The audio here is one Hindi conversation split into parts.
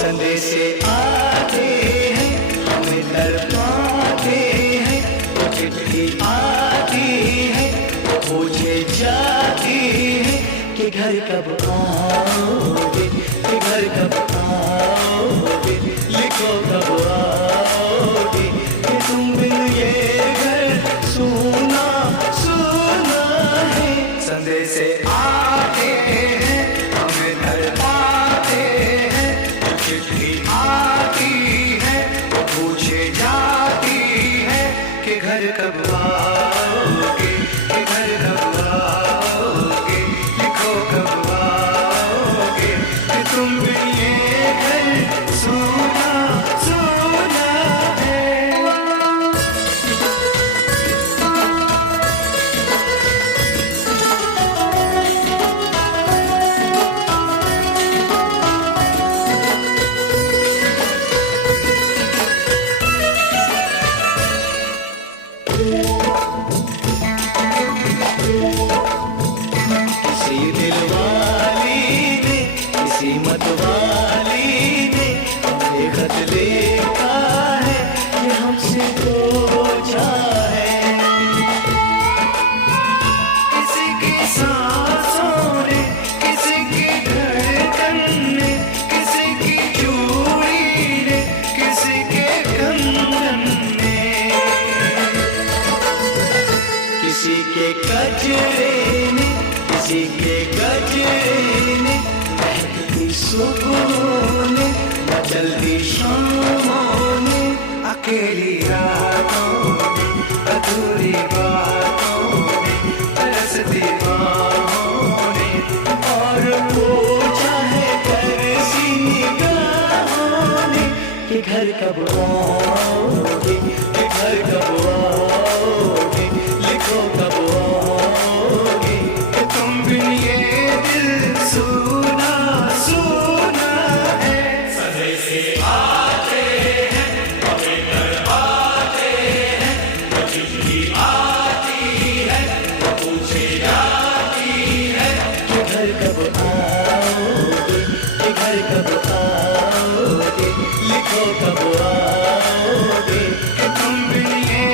संदेशे आते हैं, हमें तड़पाते हैं, वो चिट्ठी आती है, वो पूछे जाती है कि घर कब आओगे, कि घर कब आओगे, लिखो कब आओगे, कि तुम बिन ये घर सूना सूना है। संदेशे आते हैं, हमें तड़पाते हैं, चिट्ठी आती है, वो पूछे जाती है कि घर कब आओगे, कि घर कब आओगे, लिखो कब आओगे, कि तुम बिन ये घर सूना सूना है। किसी दिलवाली ने, किसी मतवाली ने ये खत लिखा है, ये हमसे पूछा है। किसी की सांसों ने, किसी की धड़कन ने, किसी की चूड़ी ने, किसी के कंगन ने, किसी के कजरे ने, किसी के गजरे ने, महकती सुबह ने, मचलती शामों ने, अकेली रातों ने, अधूरी बातों ने, तरसती बाहों ने, और पूछा है तरसी निगाहों ने कि घर कब आओगे, कि घर कब आओगे, लिखो कब आओगे, कि तुम बिन ये दिल सूना सूना है। संदेशे आते हैं, हमें तड़पाते हैं, वो चिट्ठी आती है, वो पूछे जाती है कि घर कब आओगे, कि घर कब आओगे, लिखो कब आओगे, कि तुम बिन ये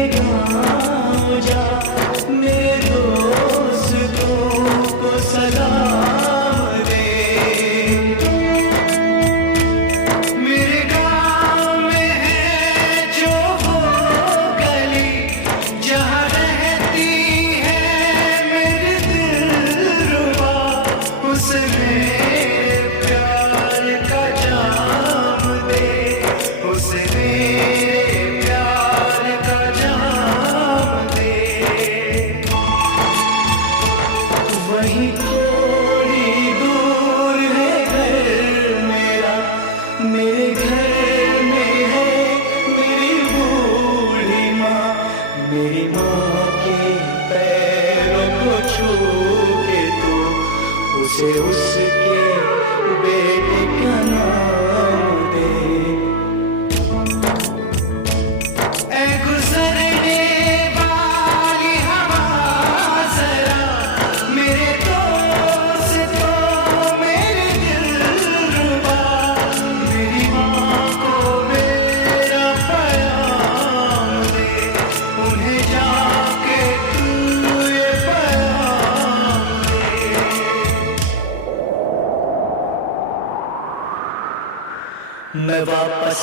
मेरे गाँव जा, मेरे दोस्तों को सलाम दे। मेरे गाँव में है जो वो गली जहाँ रहती है मेरी दिलरुबा, उसे मेरे प्यार का जाम दे, उसे मेरे प्यार का जाम दे। वहीं थोड़ी दूर है घर मेरा, मेरे घर में है मेरी बूढ़ी माँ। मेरी माँ के पैरों को छू के तू उसे उसके बेटे का नाम दे। ऐ गुजरने वाली हवा जरा, मेरे दोस्तों मेरे दिलरुबा, मेरी माँ को मेरा पैगाम दे, उन्हें जाके तू ये पैगाम दे। मैं वापस